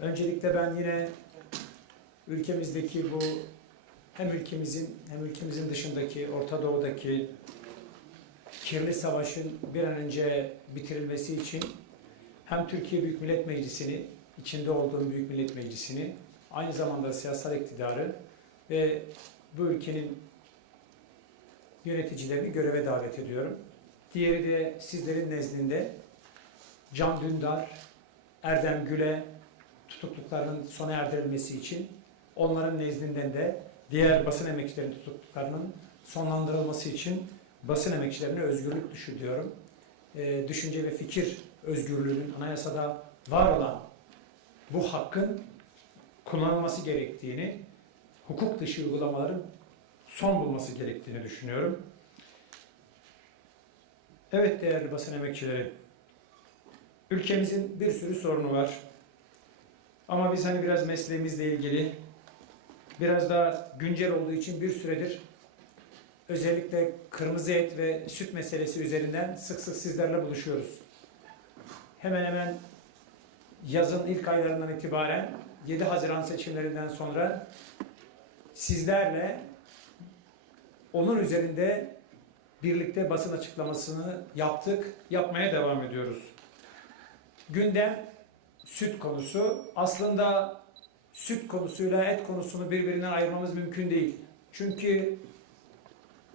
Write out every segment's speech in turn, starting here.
Öncelikle ben yine ülkemizdeki bu hem ülkemizin hem ülkemizin dışındaki Orta Doğu'daki kirli savaşın bir an önce bitirilmesi için hem Türkiye Büyük Millet Meclisi'ni, içinde olduğum Büyük Millet Meclisi'ni, aynı zamanda siyasal iktidarı ve bu ülkenin yöneticilerini göreve davet ediyorum. Diğeri de sizlerin nezdinde Can Dündar, Erdem Gül'e tutukluklarının sona erdirilmesi için onların nezdinden de diğer basın emekçilerinin tutukluklarının sonlandırılması için basın emekçilerine özgürlük düşünüyorum. Ee, düşünce ve fikir özgürlüğünün anayasada var olan bu hakkın kullanılması gerektiğini, hukuk dışı uygulamaların son bulması gerektiğini düşünüyorum. Evet değerli basın emekçileri, ülkemizin bir sürü sorunu var. Ama biz hani biraz mesleğimizle ilgili biraz daha güncel olduğu için bir süredir özellikle kırmızı et ve süt meselesi üzerinden sık sık sizlerle buluşuyoruz. Hemen hemen yazın ilk aylarından itibaren 7 Haziran seçimlerinden sonra sizlerle onun üzerinde birlikte basın açıklamasını yaptık, yapmaya devam ediyoruz. Gündem süt konusu. Aslında süt konusuyla et konusunu birbirinden ayırmamız mümkün değil. Çünkü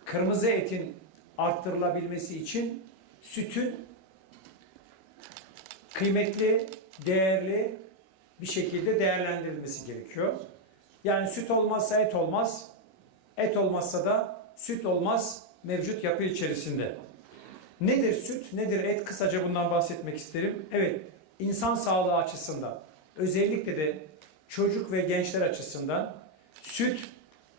kırmızı etin arttırılabilmesi için sütün kıymetli, değerli bir şekilde değerlendirilmesi gerekiyor. Yani süt olmazsa et olmaz, et olmazsa da süt olmaz mevcut yapı içerisinde. Nedir süt, nedir et? Kısaca bundan bahsetmek isterim. Evet, insan sağlığı açısından, özellikle de çocuk ve gençler açısından süt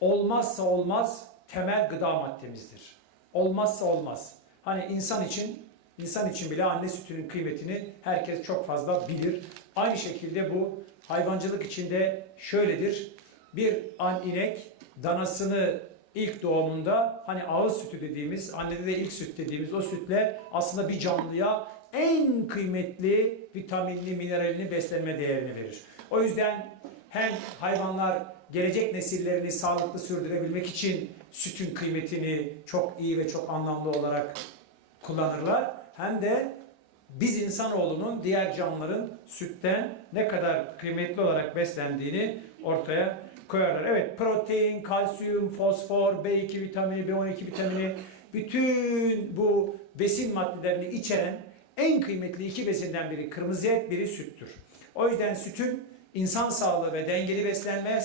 olmazsa olmaz temel gıda maddemizdir. Olmazsa olmaz. Hani insan için insan için bile anne sütünün kıymetini herkes çok fazla bilir. Aynı şekilde bu hayvancılık içinde şöyledir. Bir an inek danasını ilk doğumunda hani ağız sütü dediğimiz, annede de ilk süt dediğimiz o sütle aslında bir canlıya en kıymetli vitaminli, mineralini, beslenme değerini verir. O yüzden hem hayvanlar gelecek nesillerini sağlıklı sürdürebilmek için sütün kıymetini çok iyi ve çok anlamlı olarak kullanırlar. Hem de biz insanoğlunun diğer canlıların sütten ne kadar kıymetli olarak beslendiğini ortaya koyarlar. Evet protein, kalsiyum, fosfor, B2 vitamini, B12 vitamini bütün bu besin maddelerini içeren en kıymetli iki besinden biri kırmızı et, biri süttür. O yüzden sütün insan sağlığı ve dengeli beslenme